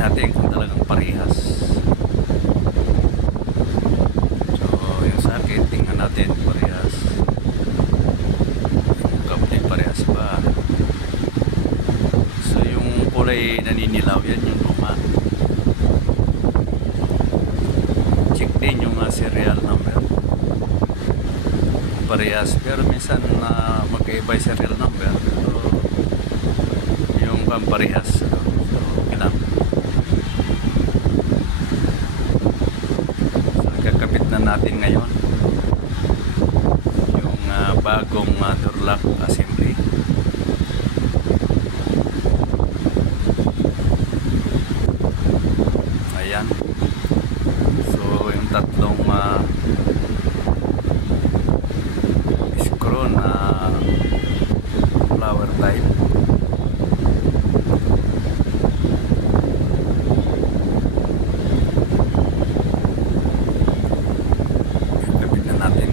natin kung talagang parehas. So yung sakit, tingnan natin parehas. Yung kable parehas ba. So yung kulay naninilaw, yan yung luma. Check din yung serial number kung parehas, pero minsan magkaiba yung serial number, pero yung parehas. So okay lang. Kakapit na natin ngayon yung bagong door lock assembly. Ayan. So yung tatlong screw na flower type.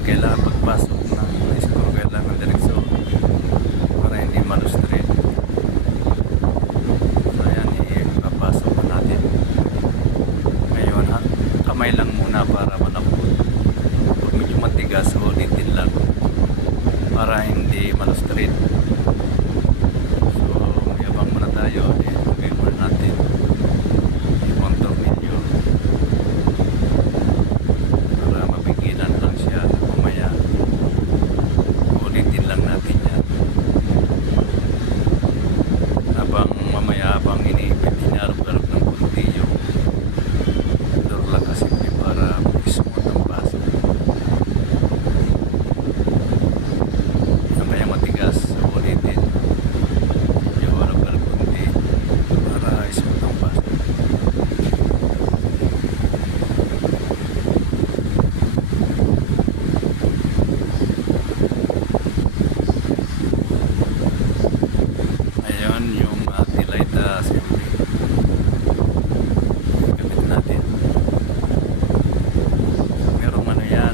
Kailangan pagpasok ng screw, kailangan direksyon para hindi malustrin. So ayan, ipapasok na natin ngayon. Kamay lang muna para malambot. Pag medyo matigas, ulitin lang para hindi malustrin. So mayabang muna tayo. Lagay muna natin yung tornilyo para mapigilan lang siya. Ulitin lang natin yan. Habang iniipit, hinarap-harap ng kunti yung door lock assembly para smooth ang pasok. Mamaya matigas, ulitin. Yung harap-harap kunti para smooth ang pasok. Yung T-light assembly gamit natin. Merong ano yan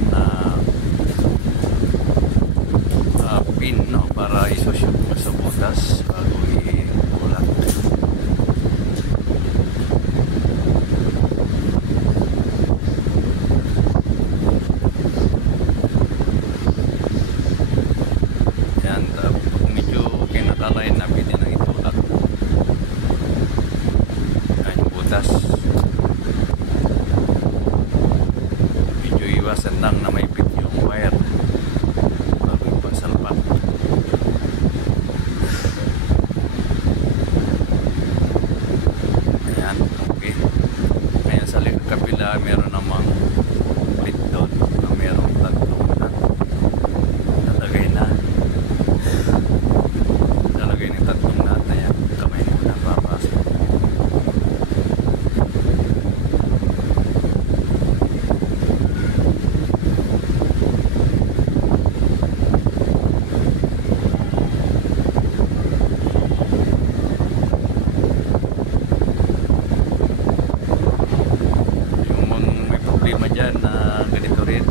pin, no, para isushoot mo sa butas bago i-ulat. Yan, tapos medyo kinakalain na pwede na itulak yung butas. Medyo iwasan lang na maipit yung wire bago ipasalpak. Ayan, okay. Ngayon sa kabila meron namang plate doon na merong tatlong nalagay na. Nalagay ng tatlong nata yan. Kamay muna papasok. Yung may problema dyan na ganito rin.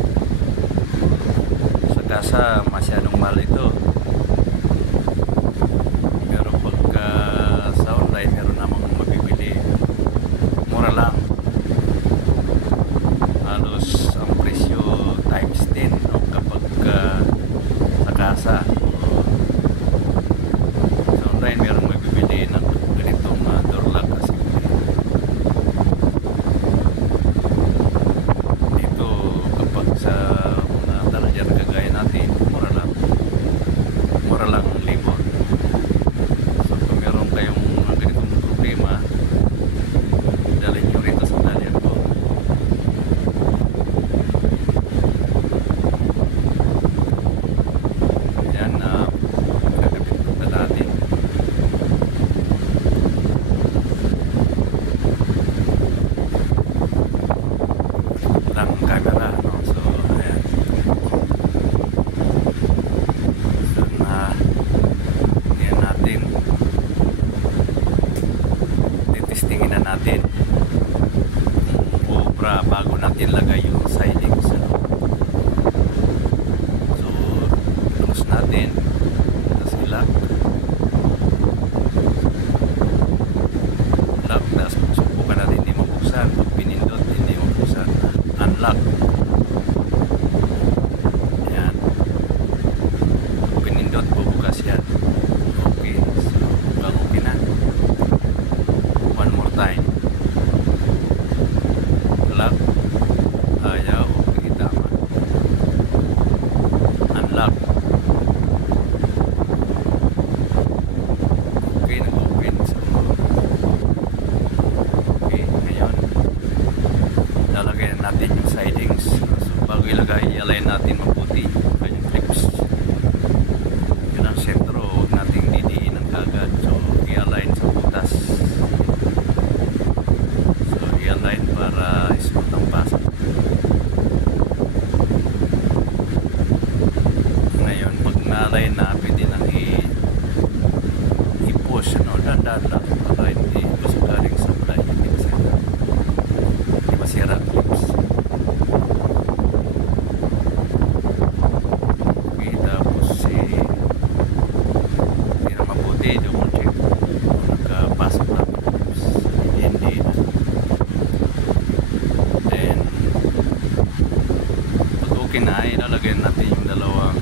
Sa kasa masyadong mahal ito. Pero pagka sa online meron namang mabibili mura lang, halos ang presyo times 10, no? Kapag sa kasa. Sa online meron mabibili ng ganitong door lock assembly. Dito kapag sa mga talaga kagaya natin, mura lang ang libo. So kung meron kayong ganitong problema, dalhin nyo rito sa talyer ko. Ayan, gagapit ko na natin. Lang camera, no? So ayan. So yan natin. Titestingin na natin obra bago natin lagay yung siding sa loob. So close natin, tapos ilak, tapos subukan mabuksan. Pag pinindot, hindi mabuksan. Unlock. Yan. Pag pinindot, bubukas yan. Okay. So, mukhang okay na. One more time. Lock. Ayaw. Okay, tama. Unlock. Okay, nag-open. So, okay, ngayon lalagay na natin yung sidings. So, bago ilagay, i-align natin mabuti yung kanyang clips. Yun ang sentro. Huwag nating didiin ng kagad. So, i-align sa butas. So, i-align para smooth ang pasok. Ngayon, pag na-align na, pwede nang i-push, ano, dahan-dahan lang para hindi masagaling sa play. Hindi masira ang clips. Okay, tapos hindi na mabuti, double check kung nagkapasok na ang clips. Hindi na. Then, pag okay na, ilalagay natin yung dalawang